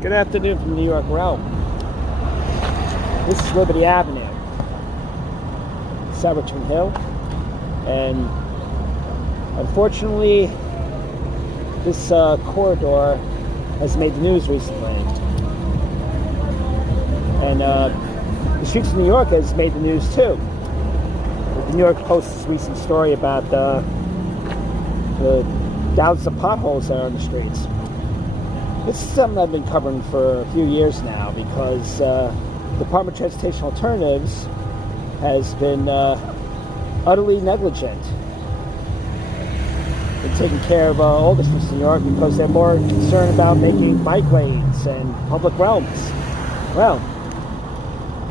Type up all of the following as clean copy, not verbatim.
Good afternoon from New York Realm. This is Liberty Avenue, South Richmond Hill, and unfortunately this corridor has made the news recently. And the streets of New York has made the news too. The New York Post's recent story about the thousands of potholes that are on the streets. This is something I've been covering for a few years now because the Department of Transportation Alternatives has been utterly negligent in taking care of all the streets of New York because they're more concerned about making bike lanes and public realms. Well,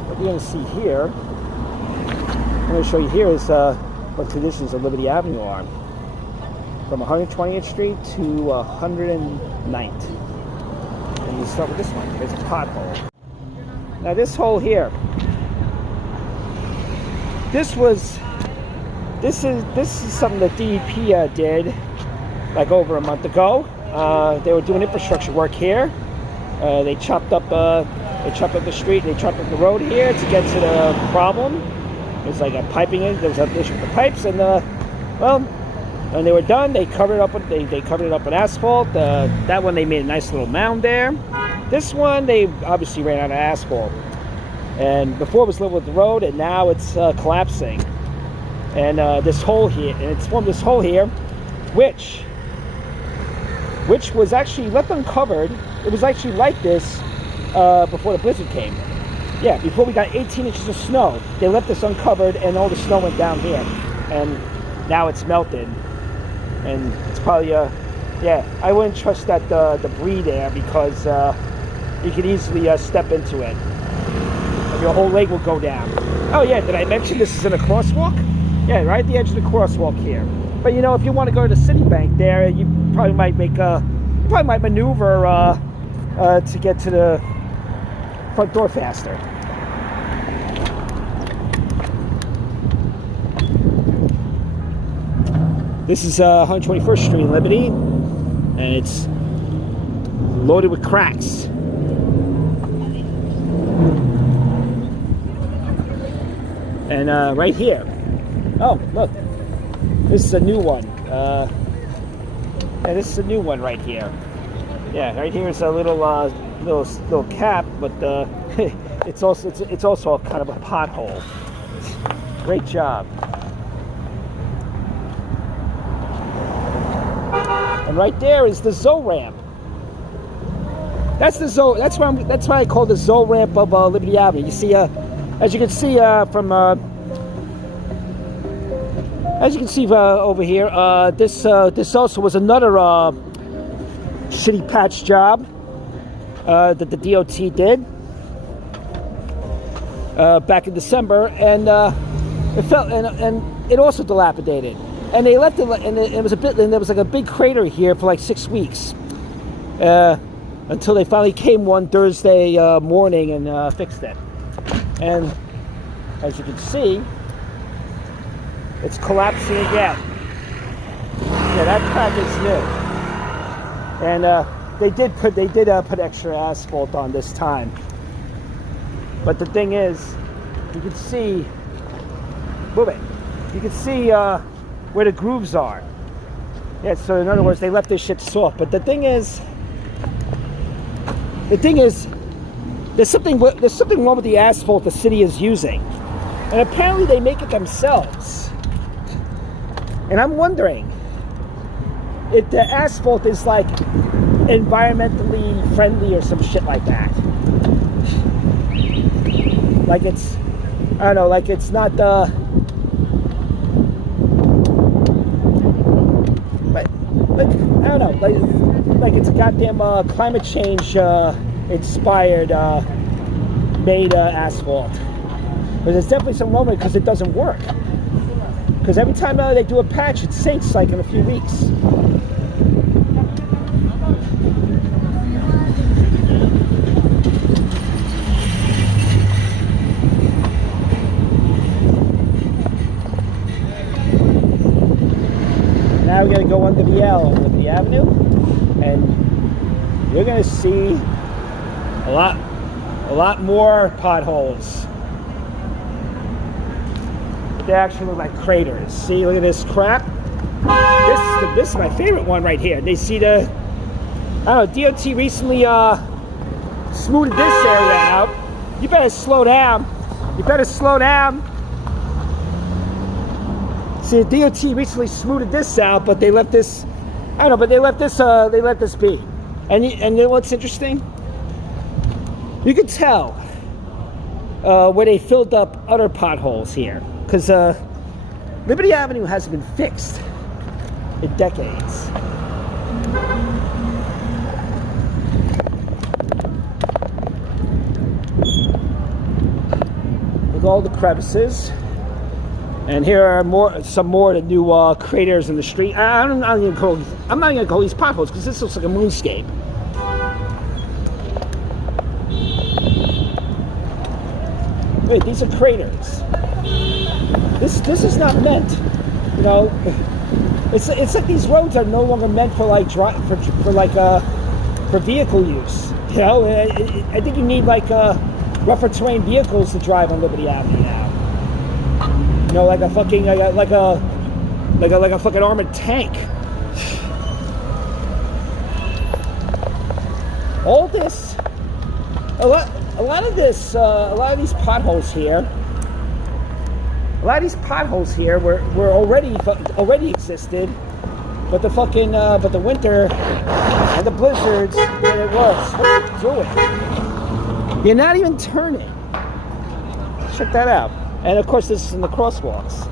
what you're going to see here, I'm going to show you here is what conditions of Liberty Avenue are. From 120th Street to 109th. And you start with this one. There's a pothole. Now this hole here. This is something that DEP did like over a month ago. They were doing infrastructure work here. They chopped up the street. They chopped up the road here to get to the problem. There's like a piping in. There was an issue with the pipes, and well. When they were done, they covered it up with they covered it up with asphalt. That one they made a nice little mound there. This one they obviously ran out of asphalt, and before it was level with the road, and now it's collapsing. And this hole here, and it's formed this hole here, which was actually left uncovered. It was actually like this before the blizzard came. Yeah, before we got 18 inches of snow, they left this uncovered, and all the snow went down here, and now it's melted. And it's probably yeah, I wouldn't trust that debris there because you could easily step into it and your whole leg will go down. Oh yeah, did I mention this is in a crosswalk? Yeah, right at the edge of the crosswalk here. But you know, if you want to go to the Citibank there, you probably might maneuver to get to the front door faster. This is 121st Street in Liberty, and it's loaded with cracks. And right here, oh look, this is a new one. And this is a new one right here. Yeah, right here is a little cap, but it's also a kind of a pothole. Great job. And right there is the Zoe ramp. That's the Zoe. That's why I call the Zoe ramp of Liberty Avenue. You see, as you can see over here, this also was another shitty patch job that the DOT did back in December, and it also dilapidated. And they left it, and it was and there was like a big crater here for like 6 weeks, until they finally came one Thursday morning and fixed it. And as you can see, it's collapsing again. Yeah, that crack is new. And they did put extra asphalt on this time. But the thing is, you can see, move it. You can see where the grooves are. Yeah, so in other words, they left this shit soft. But the thing is, there's something wrong with the asphalt the city is using, and apparently they make it themselves. And I'm wondering if the asphalt is like environmentally friendly or some shit like that. Like it's, I don't know, like it's not I don't know, like it's a goddamn climate change inspired made asphalt. But there's definitely some wrong with it because it doesn't work. Because every time they do a patch, it sinks like in a few weeks. Now we're going to go under the L, Liberty Avenue, and you're going to see A lot more potholes. They actually look like craters. See, look at this crap. This is my favorite one right here. They see the, I don't know, DOT recently smoothed this area out. You better slow down. You better slow down. See, the DOT recently smoothed this out, but they left this, I don't know, but they let this be. And you know what's interesting? You can tell where they filled up other potholes here, because Liberty Avenue hasn't been fixed in decades. With all the crevices, and here are some more of the new craters in the street. I'm not even gonna call these potholes because this looks like a moonscape. Wait, these are craters. This is not meant, you know. It's like these roads are no longer meant for like for vehicle use. You know, I think you need like rougher terrain vehicles to drive on Liberty Avenue now. You know, like a fucking like a fucking armored tank. All this, a lot of these potholes here. A lot of these potholes here were already existed, but the winter and the blizzards made it worse. What are you doing? You're not even turning. Check that out. And of course, this is in the crosswalks.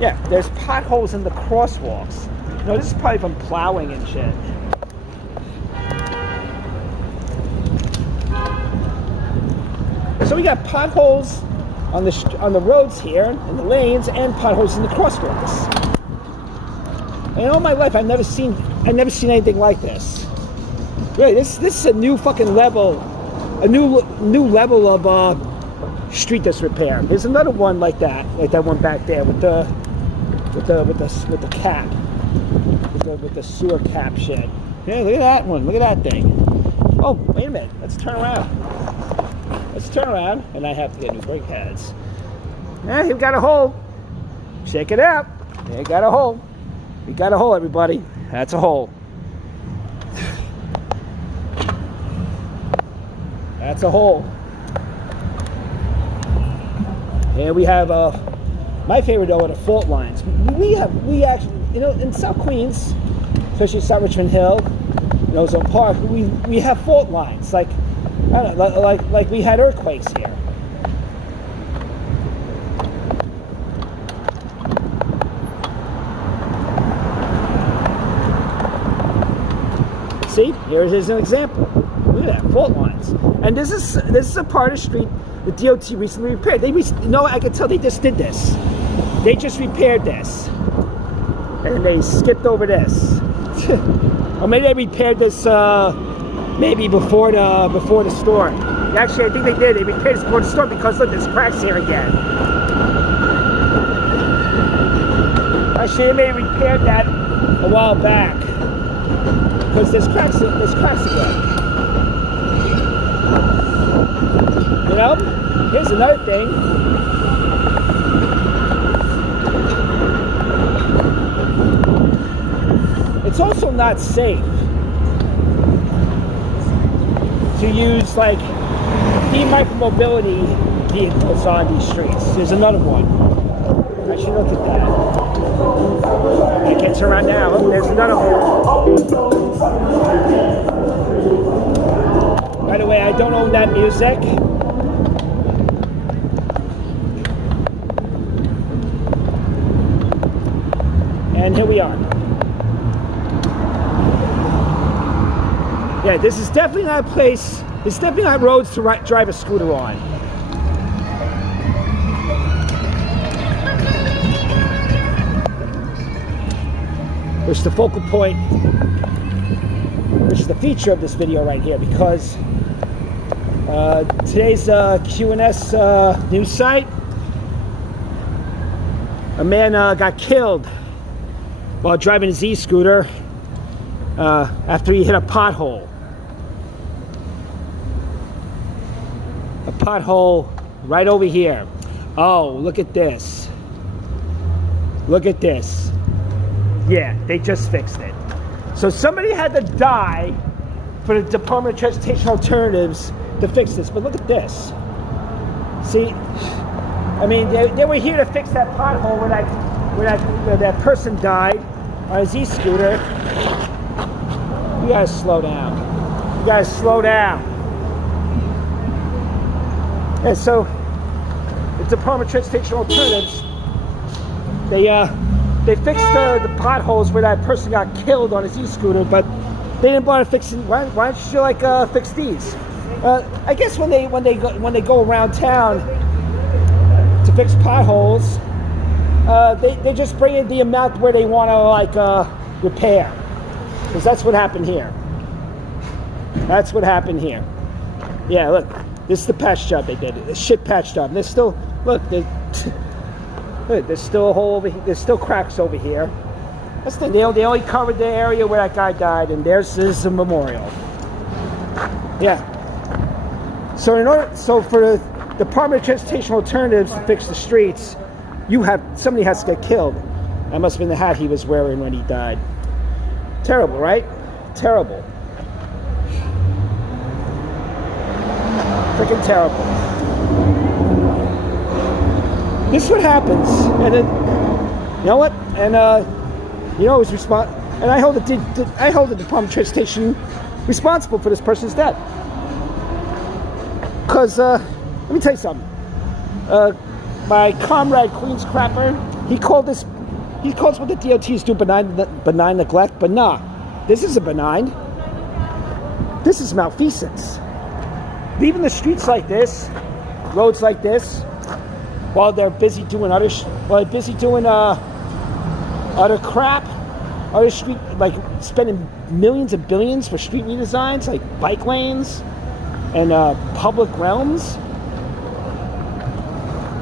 Yeah, there's potholes in the crosswalks. You know, this is probably from plowing and shit. So we got potholes on the roads here, in the lanes, and potholes in the crosswalks. And in all my life, I've never seen anything like this. Really, this is a new fucking level, a new level of street disrepair. There's another one like that one back there with the cap, with the sewer cap shit. Yeah, look at that one. Look at that thing. Oh, wait a minute. Let's turn around. Let's turn around, and I have to get new brake pads. Yeah, you've got a hole. Check it out. You got a hole. We got a hole, everybody. That's a hole. That's a hole. Here we have my favorite though are the fault lines. We actually, you know, in South Queens, especially South Richmond Hill, you know, Ozone Park, we have fault lines. Like, I don't know, like we had earthquakes here. See, here's an example. Look at that, fault lines. And this is a part of the street the DOT recently repaired. I can tell they just did this. They just repaired this, and they skipped over this. Or maybe they repaired this maybe before the storm. Actually, I think they did. They repaired this before the storm because look, there's cracks here again. Actually, they may have repaired that a while back because there's cracks again. You know, here's another thing. It's also not safe to use like e-micromobility vehicles on these streets. There's another one. Actually, look at that. I can't turn around now. There's another one. By the way, I don't own that music. And here we are. Yeah, this is definitely not a place, it's definitely not roads to drive a scooter on. Which is the focal point, which is the feature of this video right here, because today's QNS news site, a man got killed while driving his e-scooter after he hit a pothole. a pothole right over here. Oh, look at this. Look at this. Yeah, they just fixed it. So somebody had to die for the Department of Transportation Alternatives to fix this. But look at this. See, I mean, they were here to fix that pothole where that person died on his e-scooter. You gotta slow down. You gotta slow down. And so, the Department of Transportation Alternatives, they fixed the potholes where that person got killed on his e-scooter, but they didn't bother fixing. Why don't you like fix these? I guess when they go around town to fix potholes, they just bring in the amount where they want to like repair, because that's what happened here. That's what happened here. Yeah, look, this is the patch job they did. A shit patch job. And there's still look, there's still a hole over here. There's still cracks over here. That's the deal. They only covered the area where that guy died, and there's a memorial. Yeah. So for the Department of Transportation Alternatives to fix the streets, somebody has to get killed. That must have been the hat he was wearing when he died. Terrible, right? Terrible. Freaking terrible. This is what happens, and then you know what? And it's and I hold the Department of Transportation responsible for this person's death. Because let me tell you something. My comrade Queen's Crapper, he calls what the DOT is doing benign neglect, but nah, this isn't benign. This is malfeasance. Leaving the streets like this, roads like this, while they're busy doing other crap, other street, like spending millions and billions for street redesigns, like bike lanes and public realms.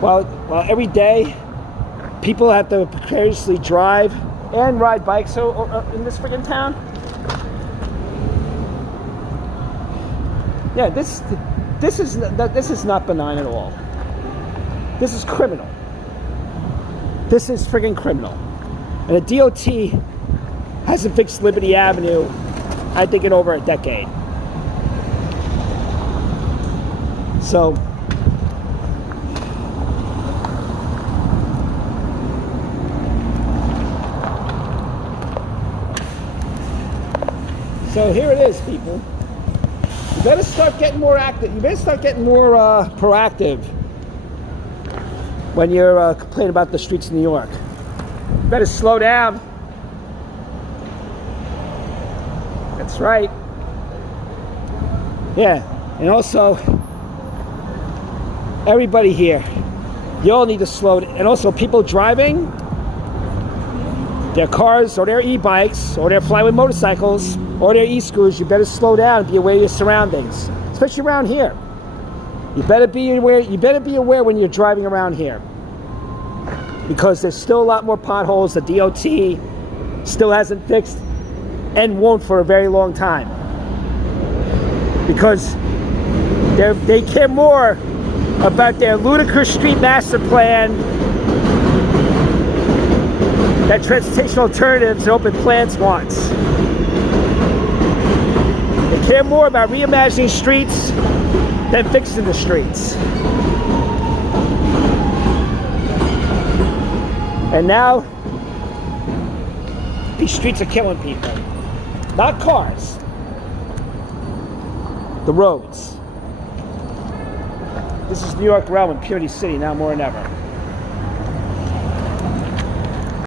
While every day people have to precariously drive and ride bikes in this friggin' town. Yeah, this is not benign at all. This is criminal. This is friggin' criminal. And the DOT hasn't fixed Liberty Avenue, I think, in over a decade. So here it is, people. You better start getting more active. You better start getting more proactive when you're complaining about the streets of New York. You better slow down. That's right. Yeah, and also, everybody here, you all need to slow down. And also, people driving their cars or their e-bikes or their flywheel motorcycles or their e-scooters, you better slow down and be aware of your surroundings, especially around here. You better be aware when you're driving around here, because there's still a lot more potholes the DOT still hasn't fixed and won't for a very long time, because they care more about their ludicrous street master plan that Transportation Alternatives and Open Plans wants. They care more about reimagining streets than fixing the streets. And now, these streets are killing people. Not cars. The roads. This is New York realm and Purity City now more than ever.